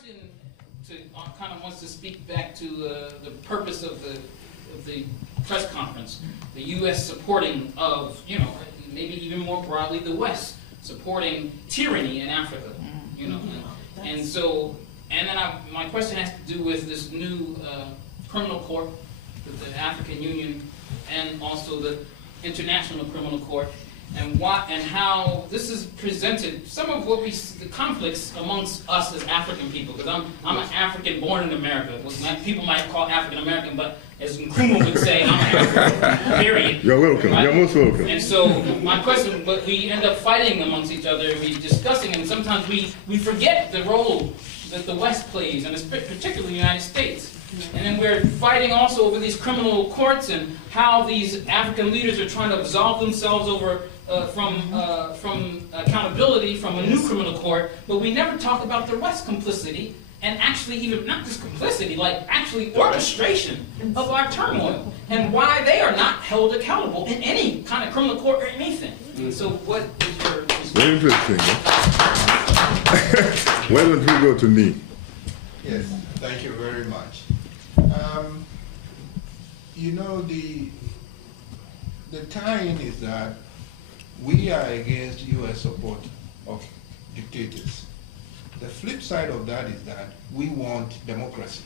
question kind of wants to speak back to the purpose of the press conference, the U.S. supporting of, maybe even more broadly, the West supporting tyranny in Africa, and so, and then my question has to do with this new criminal court, the African Union, and also the International Criminal Court, and how this is presented, some of what the conflicts amongst us as African people, because I'm an African born in America. People might call African American, but as Nkrumah would say, I'm African, period. You're welcome, right? You're most welcome. And so my question, but we end up fighting amongst each other, we discussing, and sometimes we forget the role that the West plays, and particularly the United States. And then we're fighting also over these criminal courts and how these African leaders are trying to absolve themselves from accountability from a new criminal court, but we never talk about the West complicity and actually even not just complicity, like actually orchestration of our turmoil and why they are not held accountable in any kind of criminal court or anything. So what is your response? Very interesting. Why don't we go to me? Yes, thank you very much. The tie-in is that we are against U.S. support of dictators. The flip side of that is that we want democracy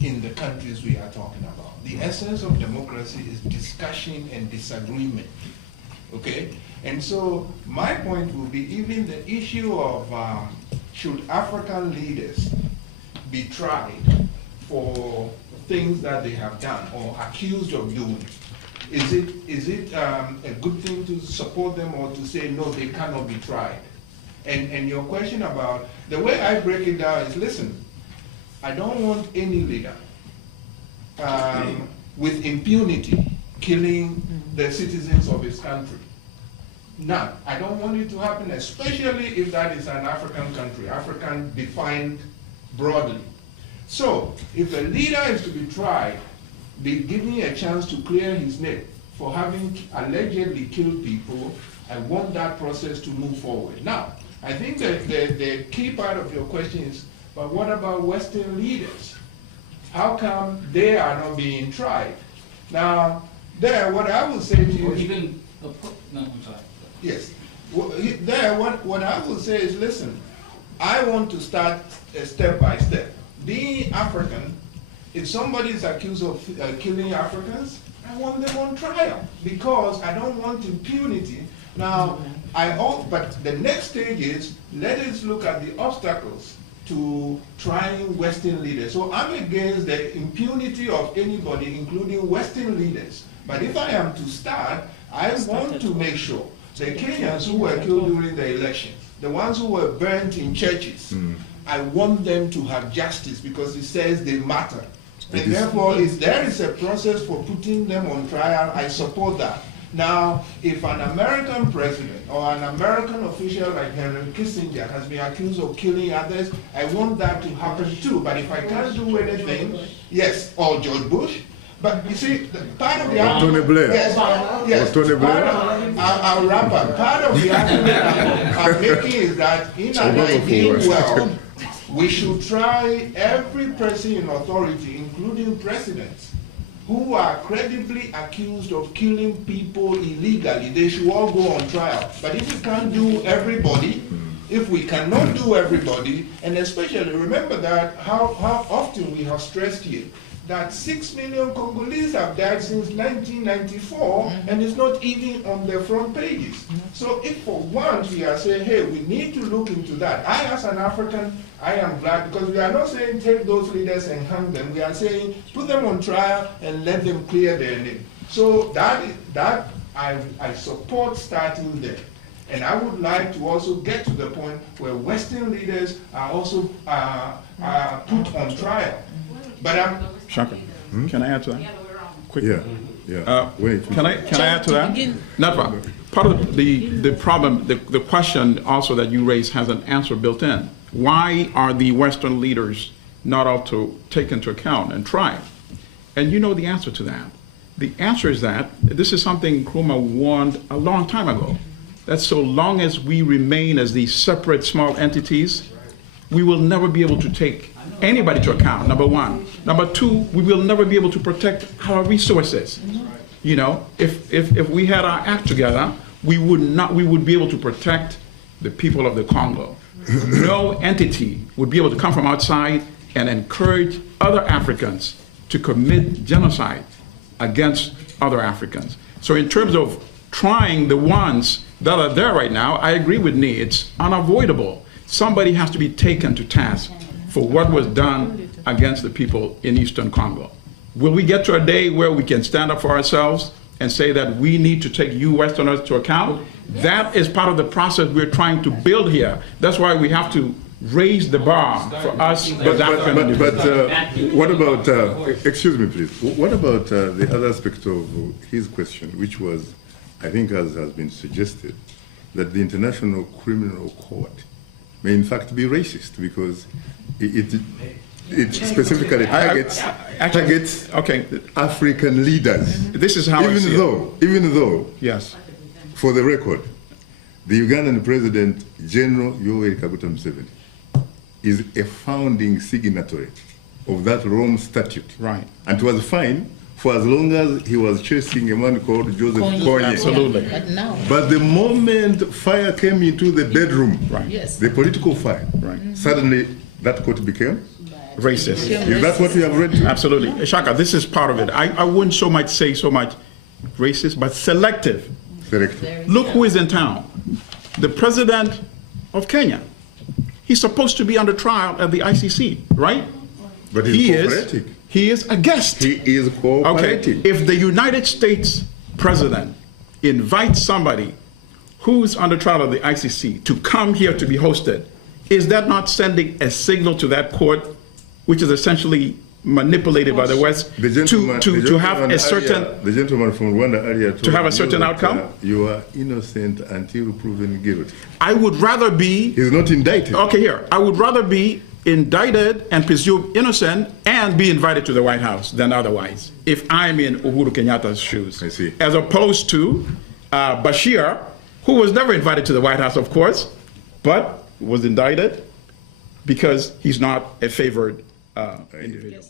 in the countries we are talking about. The essence of democracy is discussion and disagreement, okay? And so my point will be even the issue of should African leaders be tried for things that they have done or accused of doing. Is it a good thing to support them or to say, no, they cannot be tried? And your question about, the way I break it down is, listen, I don't want any leader with impunity killing the citizens of his country. None. I don't want it to happen, especially if that is an African country, African defined broadly. So, if a leader is to be tried, be given a chance to clear his name for having allegedly killed people, I want that process to move forward. Now, I think that the key part of your question is, but what about Western leaders? How come they are not being tried? Now, there, what I will say to you is... No, I'm sorry. Yes. There, what I will say is, listen, I want to start step by step. Being African, if somebody is accused of killing Africans, I want them on trial because I don't want impunity. Now, but the next stage is, let us look at the obstacles to trying Western leaders. So I'm against the impunity of anybody, including Western leaders. But if I am to start, I want to make sure the Kenyans who were killed during the election, the ones who were burnt in churches, I want them to have justice because it says they matter. And therefore, if there is a process for putting them on trial, I support that. Now, if an American president or an American official like Henry Kissinger has been accused of killing others, I want that to happen too. But if I can't do anything, yes, or George Bush. But you see, part of the argument... Tony Blair. Yes, Tony Blair. I'll wrap up. Part of the argument I'm making is that in an ideal world, we should try every person in authority, including presidents, who are credibly accused of killing people illegally. They should all go on trial. But if we can't do everybody, if we cannot do everybody, and especially remember that how often we have stressed here, that 6 million Congolese have died since 1994, and it's not even on their front pages. So if for once we are saying, hey, we need to look into that. I, as an African, I am glad, because we are not saying take those leaders and hang them. We are saying put them on trial and let them clear their name. So that I support starting there. And I would like to also get to the point where Western leaders are also put on trial. But Shaka, can I add to that? Quick. Yeah. Wait. Can I add to that? Not part of the problem, the question also that you raised has an answer built in. Why are the Western leaders not all to take into account and try? And you know the answer to that. The answer is that this is something Nkrumah warned a long time ago. That so long as we remain as these separate small entities, we will never be able to take anybody to account, number one. Number two, we will never be able to protect our resources. You know, if we had our act together, we would be able to protect the people of the Congo. No entity would be able to come from outside and encourage other Africans to commit genocide against other Africans. So in terms of trying the ones that are there right now, I agree with Nee, it's unavoidable. Somebody has to be taken to task for what was done against the people in Eastern Congo. Will we get to a day where we can stand up for ourselves and say that we need to take you Westerners to account? That is part of the process we're trying to build here. That's why we have to raise the bar for us as African individuals. What about, excuse me please, what about the other aspect of his question, which was, I think as has been suggested, that the International Criminal Court may in fact be racist because it specifically targets African leaders. This is how even though, yes, for the record, the Ugandan President, General Yoweri Kaguta Museveni, is a founding signatory of that Rome Statute. Right. And it was fine for as long as he was chasing a man called Joseph Kony. Absolutely. But now, But the moment fire came into the bedroom, yes. the political fire, Right. suddenly that court became. Racist. Is that what we have read? Absolutely. Shaka, this is part of it. I wouldn't so much racist, but selective. Selective. Look who is in town. The president of Kenya. He's supposed to be under trial at the ICC, right? But he's cooperating. He is a guest. He is cooperating. Okay. If the United States president invites somebody who's under trial at the ICC to come here to be hosted, is that not sending a signal to that court, which is essentially manipulated by the West, to have a certain the gentleman from Rwanda earlier told to have a you certain that, outcome? You are innocent until proven guilty. I would rather be, He's not indicted. okay, here, I would rather be indicted and presumed innocent and be invited to the White House than otherwise, if I'm in Uhuru Kenyatta's shoes. I see. As opposed to Bashir, who was never invited to the White House, of course, but was indicted because he's not a favored individual.